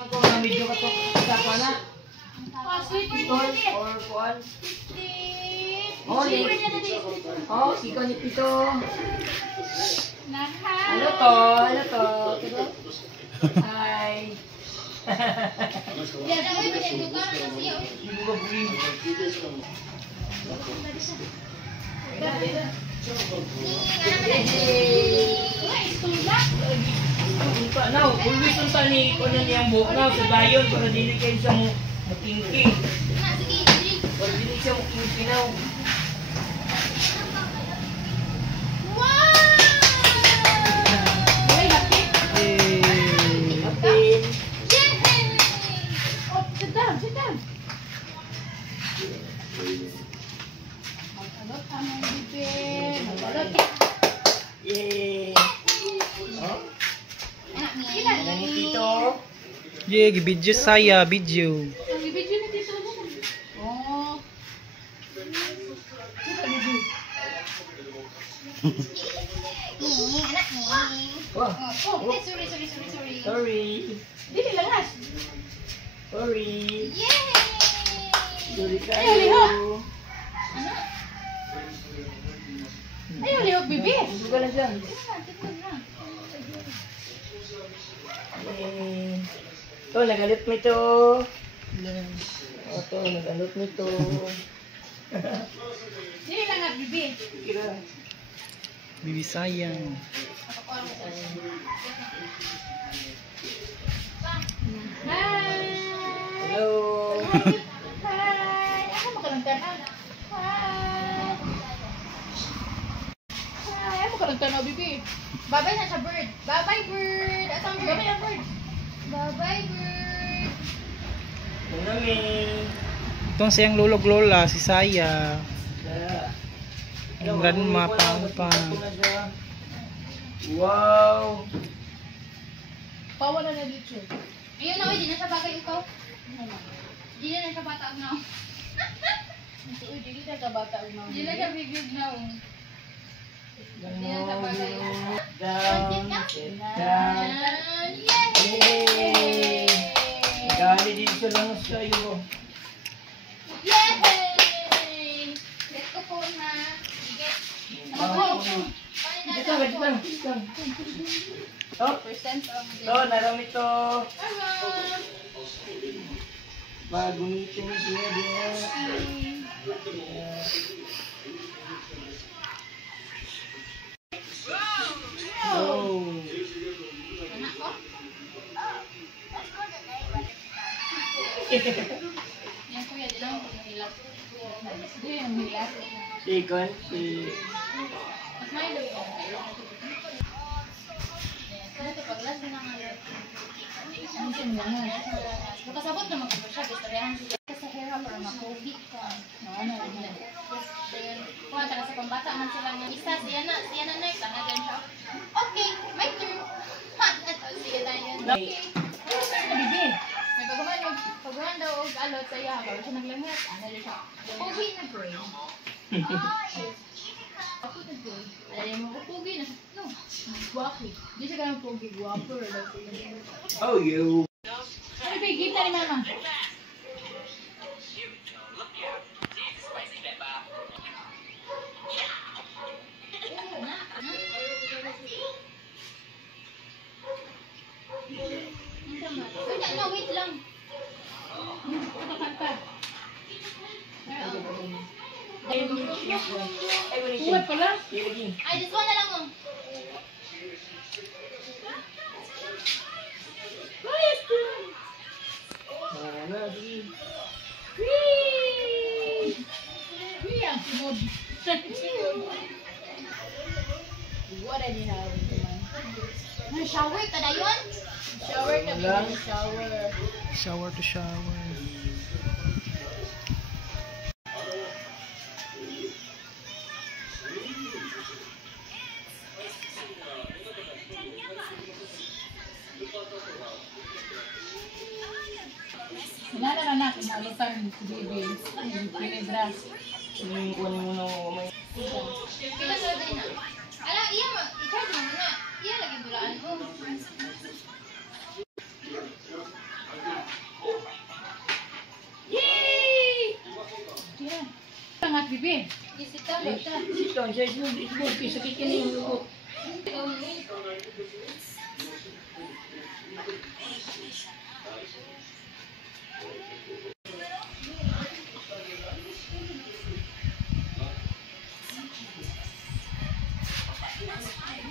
Kung mga video ka to sa pana. Or kuan. Oh, ikaw ni Pito. Ano to? Ano to? Hi. Now, always unta ni ko na niyang buhok na sa dayon para dili kayo sa mo matingki. Para dili siya mo kinpinaw. Yeah, video saya, video. Video na dito. Oh. Anak ni. Oh, sorry. Sorry. Dili langas. Sorry. Yay! Sorry kayo. Ayaw lihok. Ano? Ayaw lihok, bibi. Suga na dyan. To, nagalit mo ito. O, to, nagalit mo ito. Dili langas, bibi. Kira. Bibi sayang. Hi! Hello. Hi! Ako makalangtanaw. Hi! Hi! Ako makalangtanaw, bibi. Babay na siya, bird. Bye-bye, bird. Asang bird? Babay na, bird. Bye-bye, bird. Manami. Itong siyang lulog lola, si Saya. Ang grandma pa. Wow. Pawa na dito. Ayun na, di na siya bagay ikaw. Di na siya bata na. Di na siya bata na. Di na siya bigig na. Di na siya bagay. Down. Down. Yay! Gali dito lang sa iyo. Yay! Let's go po na. Dito lang. Oh, narami to. Bagong meeting siya din. Oh. Anak ko? Yan kuya, di lang kung hilas. Di yung hilas. Sikon, si... Mas may loob ko. Dito paglas din ang ano. Ano siya mga? Nakasabot naman ko siya. Istoryahan siya. Kasi hera para mapogi ka. Ano. Kung taga sa pambata man sila ng isa. Siya na next. Ang agad siya. Okay, my turn. Ha! Sige tayo. Okay. Bibi. May pagkuman daw og alot sa iya. Bago siya naglangit. Ano siya? Pogi na brain. Ako na brain. Alam mo ko pogi na. No. Guwapo. Di siya ganang pogi. Guwapo. Oh, you. Ano ba? Give na ni mama. No, wait lang. Kakanta. Uwat pala? Ay, this one na lang mo. Wee! Ang simod. What are you having? Shower ka na yun? Shower ka na. Shower. Shower to shower. Nana na natin, halutan si Bibi. Pinidras. Yung kunin mo na mamay. Pila sa din na. Ala, iya mo. I-charge mo na. Iya lagi bulaan mo. bibi. Isita mo ta. Ito, siya isbog. Sakit ka na yung lubot.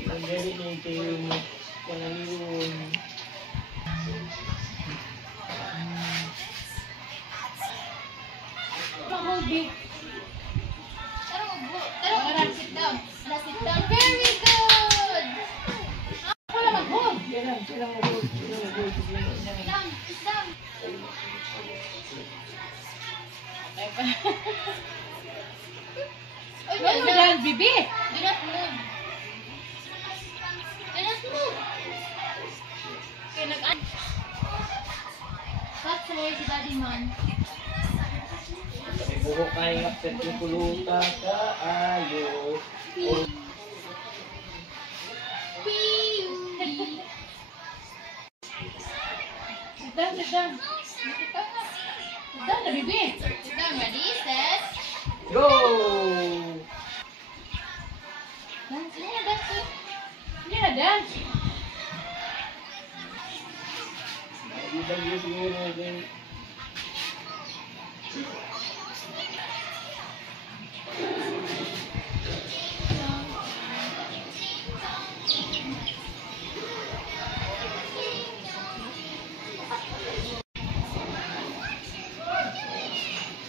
Ang dali na ito yung pangalun. Mahulbi. Tara, sit down. Sit down. Very good. Ako lang mag-hold. Sila mag-hold. Sit down. Sit down. Oy, Ano dyan, bibi? Do not move. Do not move. Okay, nag-add. That's the way si Daddy Man. May buho kayo nga yung puluta ka ayo. Sit down, sit down. Sit down na, bibi. Sit down, ready, set. Go! Dance, yeah, that's it. Hindi na dance. Ibang siguro din.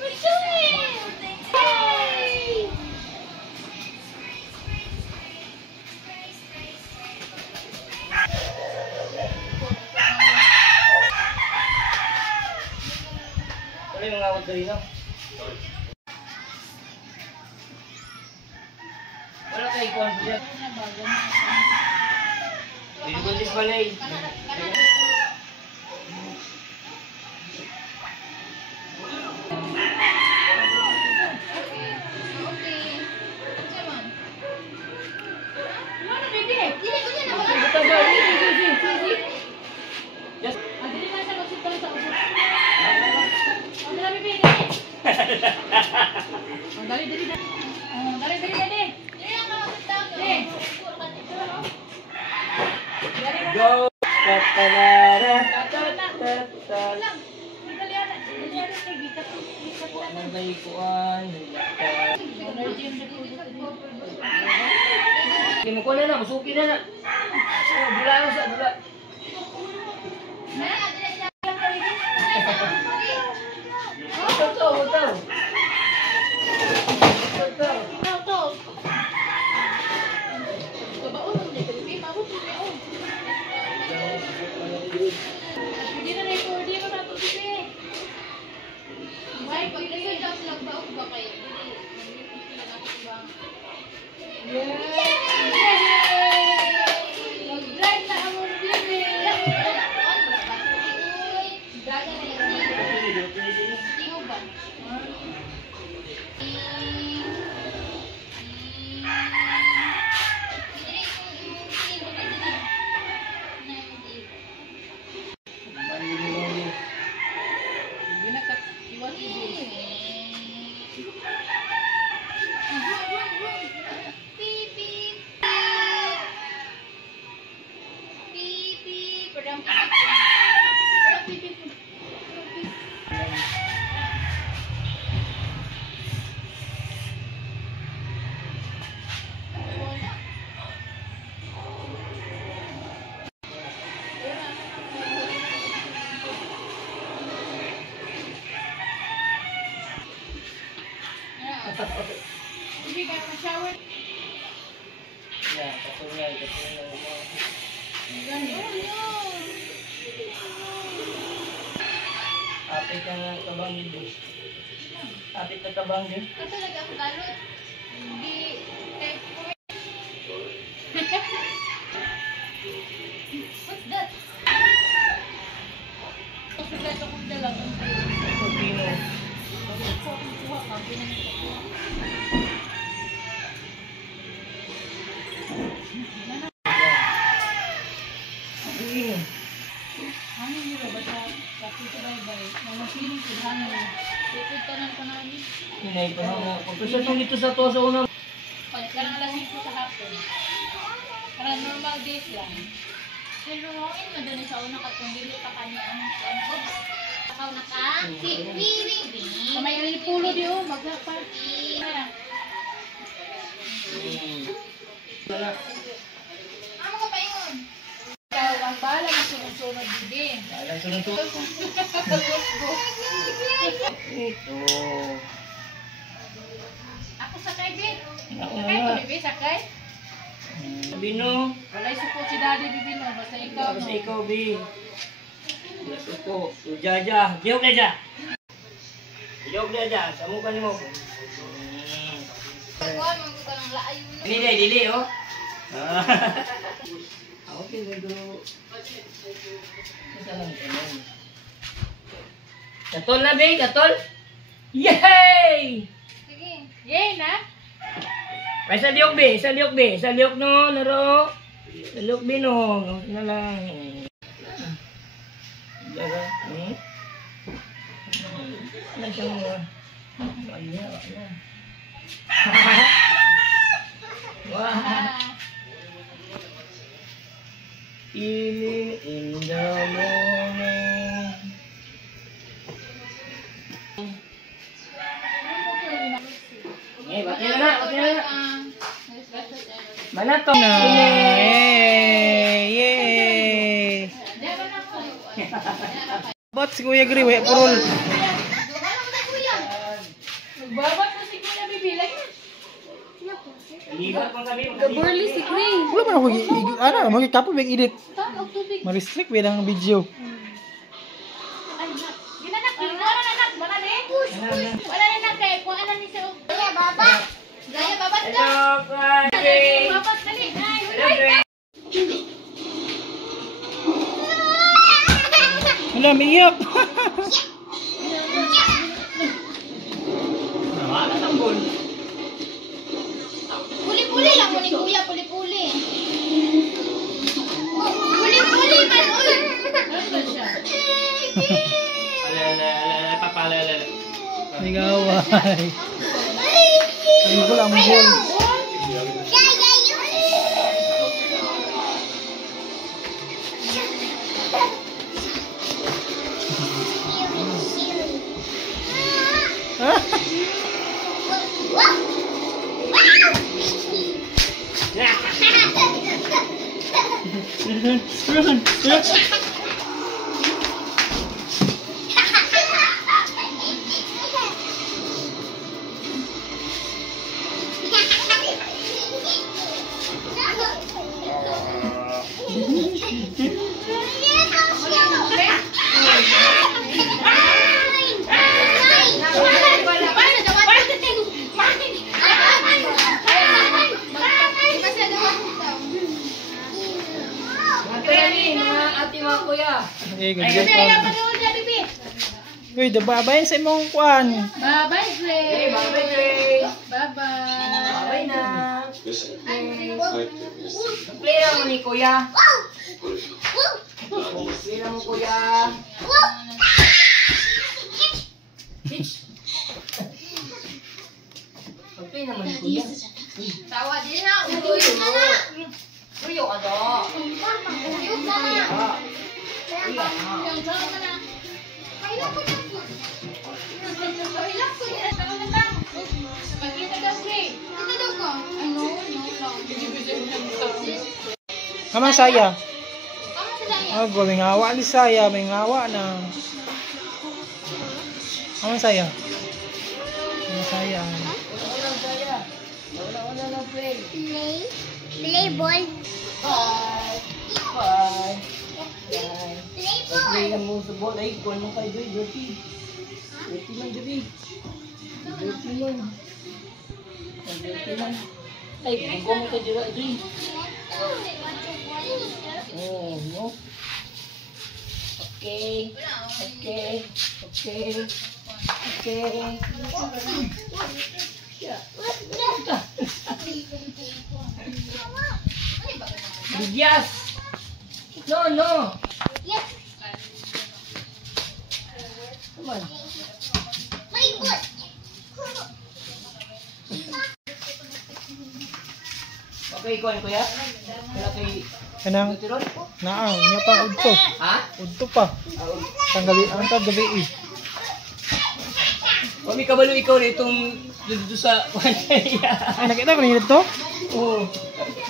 We're doing it! Yay! Ano yung mga awat ka rin, no? Wala kayo confident. Hindi ko disbalay. Okay. Come on. Ano na, bibi? Dili ko niya na wala. Ito ba? Yes. Ah, dili na siya mag-sit down sa uso. Ano na, bibi? Dali. Oh, dali, dali, dali. Oh, dali, dali, dali. Dili lang ako sit down. Dali. Dali na. Go! Tatarara! Dali na. Tatar. Lang. Dali na. Dali na. Gita po. Gita po. Ang bayikuan. Energy ang nagpulot. Hindi mo ko na na. Masuki na na. Bula mo sa bula. Ito. Ito. Kabaon mo dito, bibi. Mabot mo yun. Hindi na record. Hindi mo na ito, bibi. Why? Mag-drive na ang mong bibi. Hindi na iwan bibi. Bibi, kaya ma-shower. Yan, katungay mo. Apit na nga tabang din. Apit na tabang din. Ito nag-akalot. Hindi. What's that? Kompleto kong dalawa. Pagpino. Pagpino. Ano nila ba sa kapit sa Mga feeling ko hangin. Ipit ka ng panahon. Hinay pa mo. Pagkasya itong dito sa to sa unang. Parang alas 5 sa hapon. Parang normal days lang. Pero madali sa una katong dili pa kanya ang ano. Takaw na ka. Kamay rin pulo di oh, magapa. Amo ko pa yun. Ikaw ang bahala ng sunod-sunod din. Alam sunod to. Ito. Ako sakay din. Ako Sakay ko na. bibi, sakay. Bino. Walay support si daddy bibi no, basta ikaw no. Basta ikaw, Bi. Ito po. Jaja. Diyog na dyan. Diyog na dyan. Sa mukha ni mo. Pagkuhan mo ko ng laayo na. Dili, dili, oh. Okay, gado. Isa lang, kanon. Katol na, Bi. Katol. Yay! Sige. Yay na. Ay, sa liok, Bi. Sa liok, Bi. Sa liok, no. Naro. Sa liok, Bi, no. Ganun na lang. Diba? Ano siya mga... Ano niya? Wow. Feeling in the morning. Eh, bati na na, bati na na. Mana to? Yay! Yay! Ba't si Kuya Gri, waya purol. Magbabat na si Kuya bibi lang. Libat pang kami. Burly si Queen. Wala man ako, ano, magkakapo, mag-edit. Tanog tubig. Ma-restrict ba ang video? Ay, nak. Ginanak, wala na nak, wala na eh. Wala na nak kay kung ano ni sa Gaya babat. Gaya babat ka. Hello, Friday. babat dali. Ay, Hello, Friday. Wala, may iyak. Wala tanggol. Puli-puli lang mo ni Kuya, puli-puli. Puli-puli man, uy. ano ba siya? Ala, papalala. May gaway. Ay, ko lang ang ball. Okay, good job. Uy, dababayan sa imong kuan. Bye-bye, Dre. Bye-bye, Dre. Bye-bye. Bye na. Play lang mo ni Kuya. Play lang mo, Kuya. Play naman ni Kuya. Tawa din na, uyog na na. Kuya ka do. Uyog na na. Yung tao ka na. Kailan ko na po? Kailan ko na? Tawa na lang. Magkita daw, Dre. Ito daw ko. Ano? Kamang saya. Kamu sa daya? Oh, may ngawa ni saya, may ngawa na. Kamang saya. Kamang saya. Wala na play. Play ball. Bye. Bye. Play Play lang mo sa ball. Ay, kuha mo kayo, Dirty. Dirty man, Dirty. Dirty man. Dirty man. Ay, buko mo kayo, Dirty. Oh, no. Okay. Okay. Okay. Okay. Bigyas. No, no. Yes. man. Okay, kuhan kuya. Kaya kay Kanang Tiron. naa nya pa udto. Ha? Udto pa. Ang gabi ang gabi eh. Kami kabalo ikaw itong dito sa kuhan. Ay nakita ko ni dito. Oo.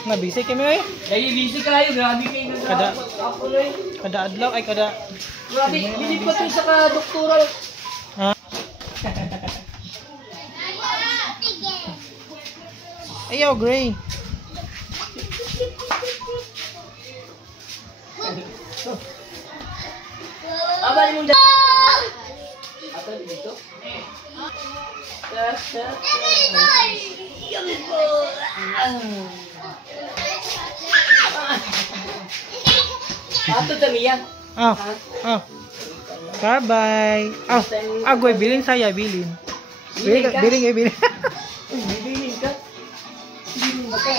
Na busy kami eh. Kaya busy kayo, grabe kayo na Kada- ako rin. Kada adlaw ay kada Grabe, bilib pa ito sa ka-doktoral. ha. Ayaw gray. Aba ni mong Apa dito? Yummy po! Ato Tamiya. Ah. Ah. Bye-bye. Ah, agoy bilin saya bilin. Bilin ka? bilin bilin. Bibilin ka? Bibilin ba ka?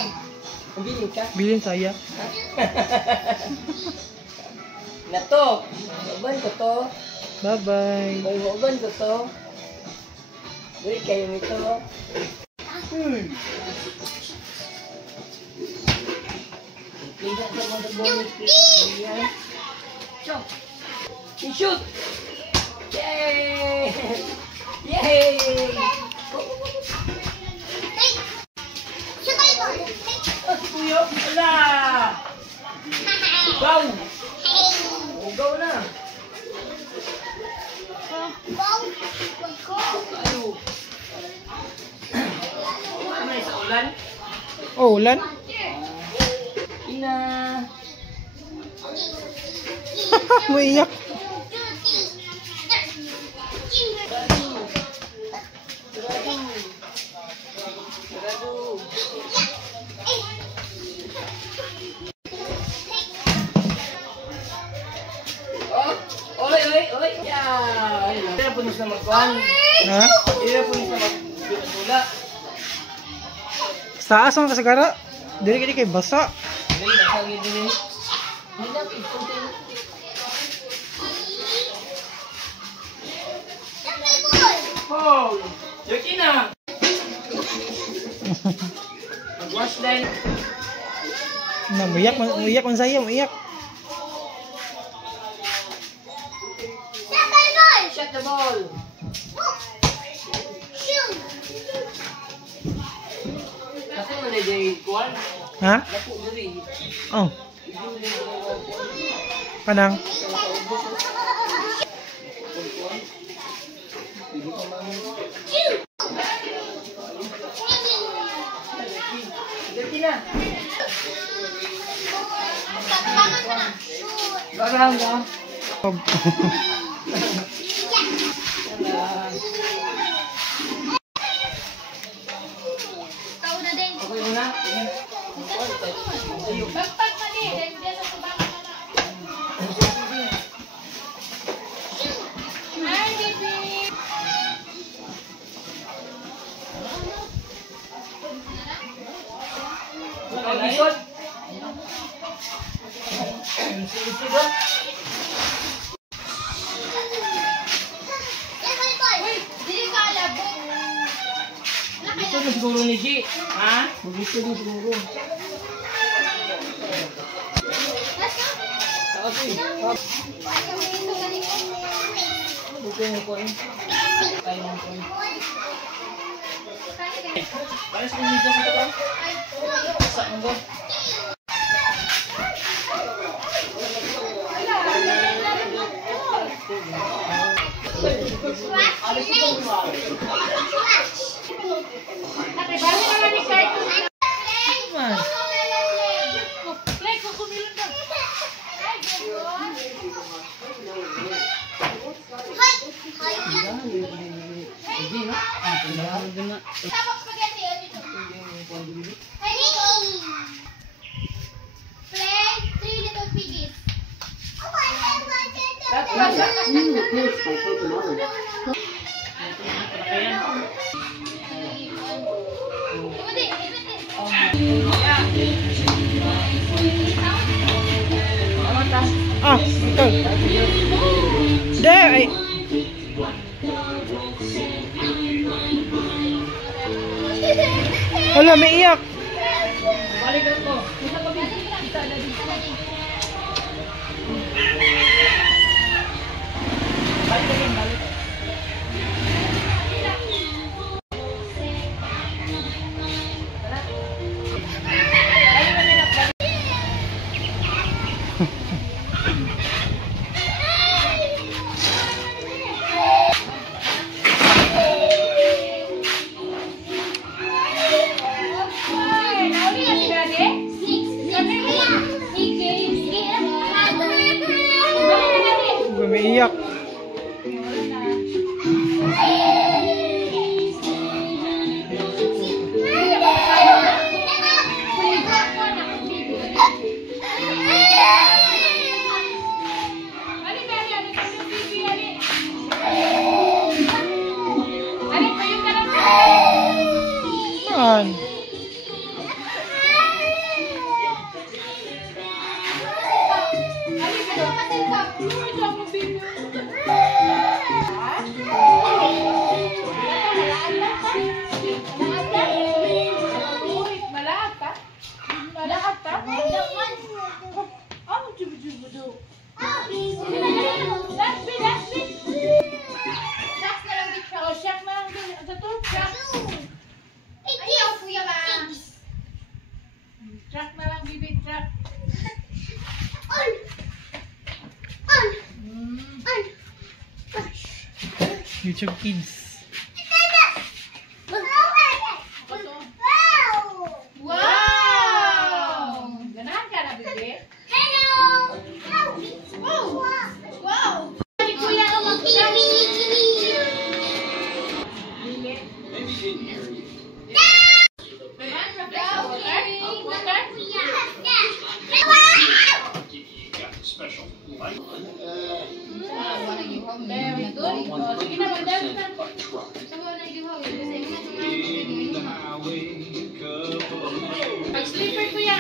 Bibilin ka? Bilin saya. Nato! Uban ko to. Bye-bye. Uban ko to. Dili kayo nito. Tidak sa mga bonus. Ayan. Shoot! I-shoot! Yay! Yay! Ah, si Kuya! Wala! Go! Go na! Ayo! Ano na sa ulan? Oh, ulan. Ina! Umiiyak. Oy! Yeah! Hindi na punos na magkuhan. Ha? Hindi na punos na magpula. Sa asong kasagara? Dili kay basa. Dali, nasagi din. Hindi na, ipunti. Oh! Yuki na! Mag-wash line. Na uiyak man saya, uiyak. Shot the ball. Kasi mo na dyan kuhan. Ha? Naku, dali. Oh, kanang. Yuki na. Barang ka. Tao na din. Okay muna. Bagpag pa din. Hindi sa subakan na lang. Hi, baby. Ang isot. Sige. Uy, dili ka alabo. Gusto mo siguro ni G. Ha? Gusto mo siguro. Okay. Buto mo ko eh. Kaya mo ko eh. Para sa media sa ito. Sa mo. Ate, bali na lang ni Cartoon. Man. Play ko kumilon ka. Hindi no? Tapos spaghetti. Play 3 little piggies. Ah, ito. Deh, ay. Wala, may iyak. Balik ka to. Kita ka ba? Kita na dito. Balik ka rin, balik. May iyak. Man. Truck na lang, bibi, truck. YouTube Kids. Wow! Ganahan ka na, bibi? Wow! Kuya, Special. sige na, mag-dance na. Mag-sleeper, kuya.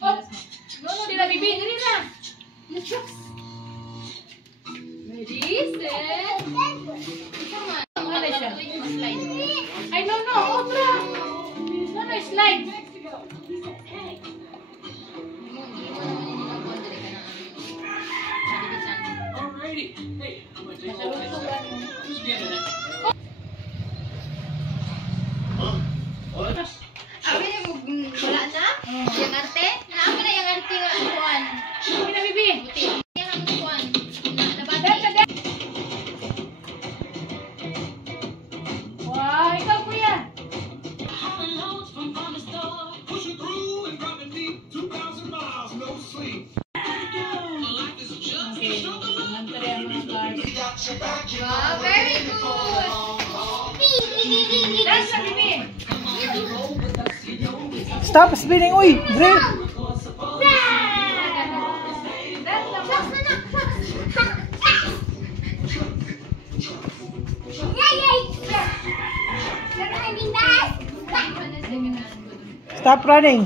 Oh, no, dila, bibi, dili na. Ready, set. Ano siya? Ay, no, otra. No, slide. Alrighty. Hey, I'm gonna take all this. Who's getting it? Abi na mo wala na? Yang arte? Naapa na yang arte nga kuan. Sige na, bibi. Buti. Yang ang kuan. Nabati. Wow, ikaw, kuya. Pushing through and dropping deep. 2,000 miles, no sleep. Life is just a struggle. Wow, very good. Dance na, bibi. Stop spinning, uy! Break! Stop running!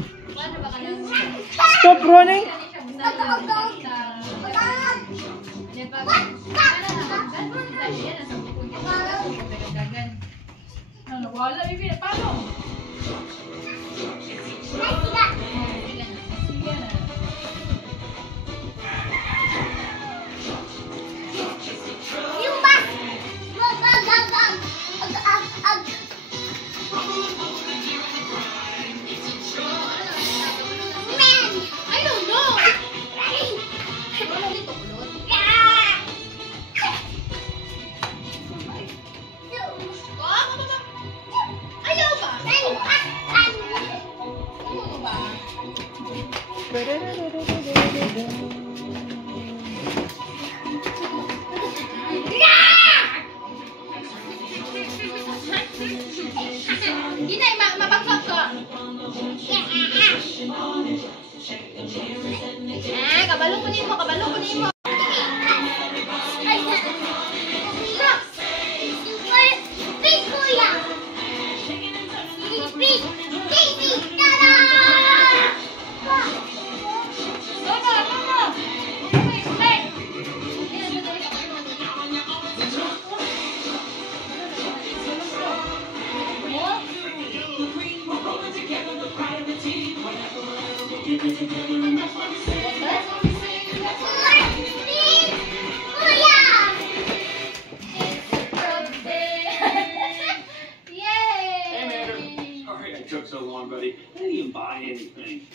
Stop running! Ano, wala, bibi. Paano? Sige na. I don't know. Ayaw ba? Ano ba? Hindi na, mabagsak ka. Kabalo ko nimo, kabalo ko nimo. No. Slide. Hey, Mander. Sorry I took so long, buddy. I didn't even buy anything.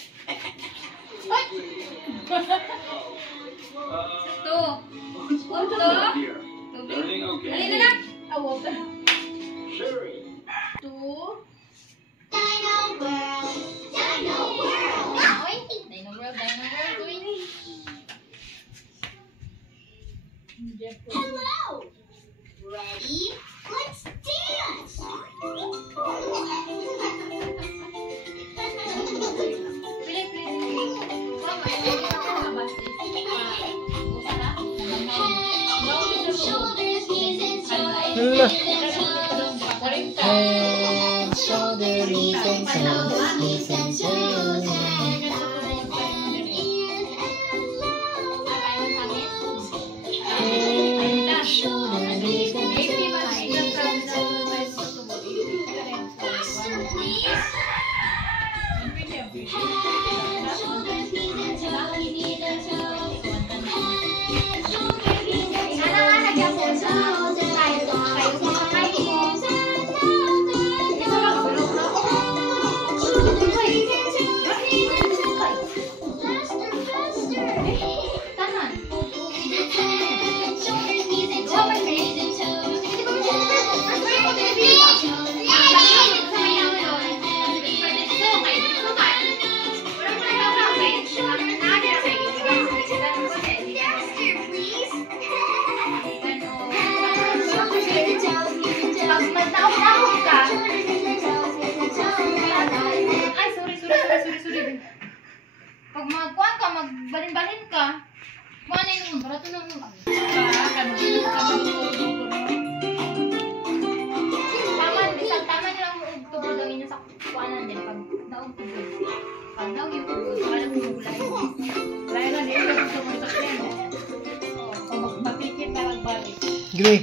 What's going on here? Everything okay? Sure. Hello! Ready? Let's dance! Hala. Pag magkuhan ka, magbalin-balin ka, mana yung barato ng tama nilang tubod ang inyo sa kuhanan din pag daog tubod. Pag daog yung tubod, wala mo magulay. Wala na dito sa mga sakyan. Kung magpapikit ka lang balik. Gray.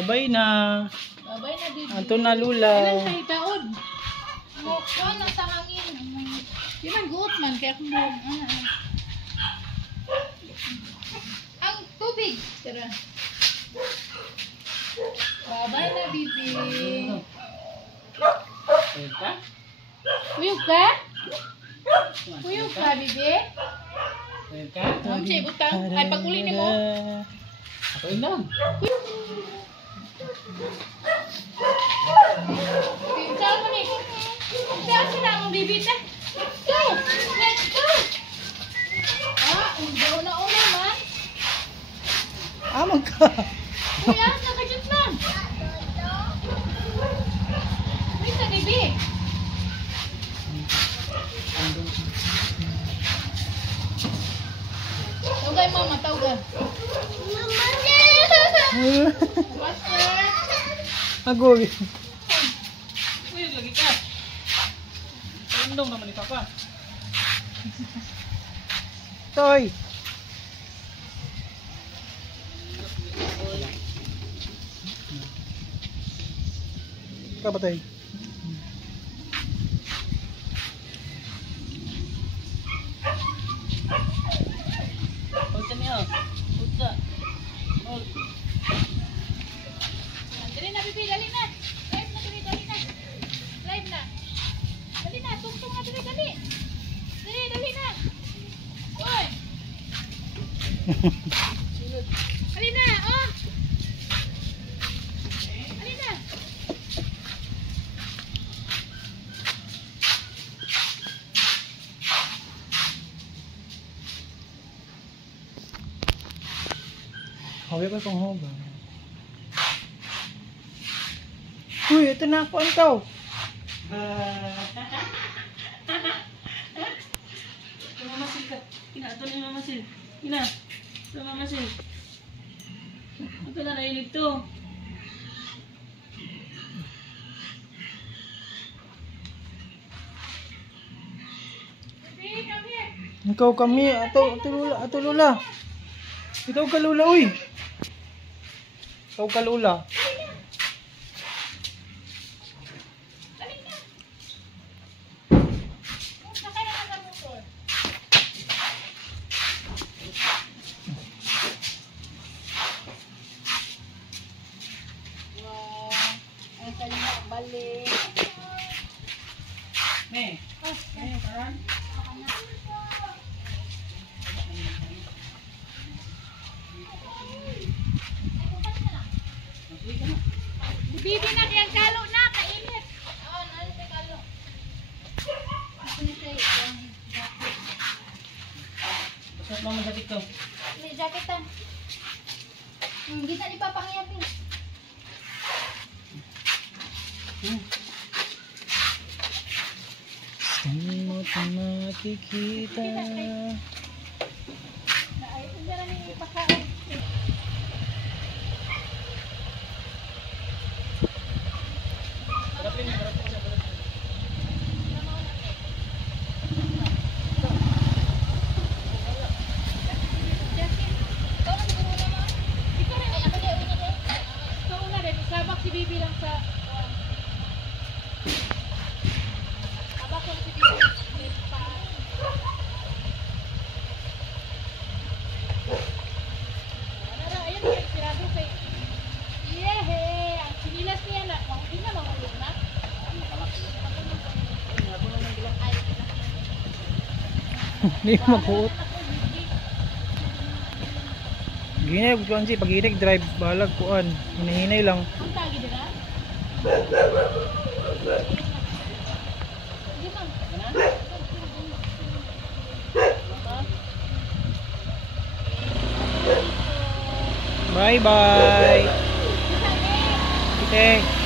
Babay na. Babay na, baby. Ato na lula. Ilan kayo taod? Kuha na sa hangin. Yun ang guot man, kaya kung mo. Ang tubig. Tara. Babay na, baby. Eka? Kuyog ka? Kuyog ka, bibi? Eka? Ma'am, siya utang. Ay, pag-uli ni mo. Ako yun lang. Saan mo ni? Saan sila ang bibi na? Go! Let's go! Undaw na ulo, man. Amag ka. Kuya, nakajut lang. Wait sa bibi. Tawagay mama, tawagay. Master! Agoy. Uy, lagi ka. Tandong naman ni Papa. Toy. Kapatay. Punta niyo. Punta. Hold. Dali na, bibi, dali na. Drive na, bibi, dali na. Drive na. Dali na, tungtong na, bibi, dali. Dali, dali na. Uy! Dali na, oh! Dali na. Hawi pa kong hoga. Uy, ito na ako ikaw. Mamasil ka. Kina, ito na yung mamasil. Kina, ito na mamasil. Ito na nailig to. Bibi, come here. Ikaw kami, ato lula. Ikaw ka lula, uy. Ikaw ka lula. Sakay na sa motor. Wow. Ang kanya, balik. Me. Me, karan. Bibi na kayang kalo na, kainit. Pasat mo masakit ko. May jacketan. Hindi na ipapangyapi. Saan mo ito makikita? Naayos na lang yung ipakaon. Ikaw una rin, sabak si Bibi lang sa... Sabak ko si Bibi. Ayun, sirado kay... Yehe! Ang sinilas niya na, hindi na mahulog na. Hindi ko makuot. Ginay, kuan si pag-inig drive balag kuan. Hinahinay lang. Ang tagi dira? Hindi man. Bye bye. Kita.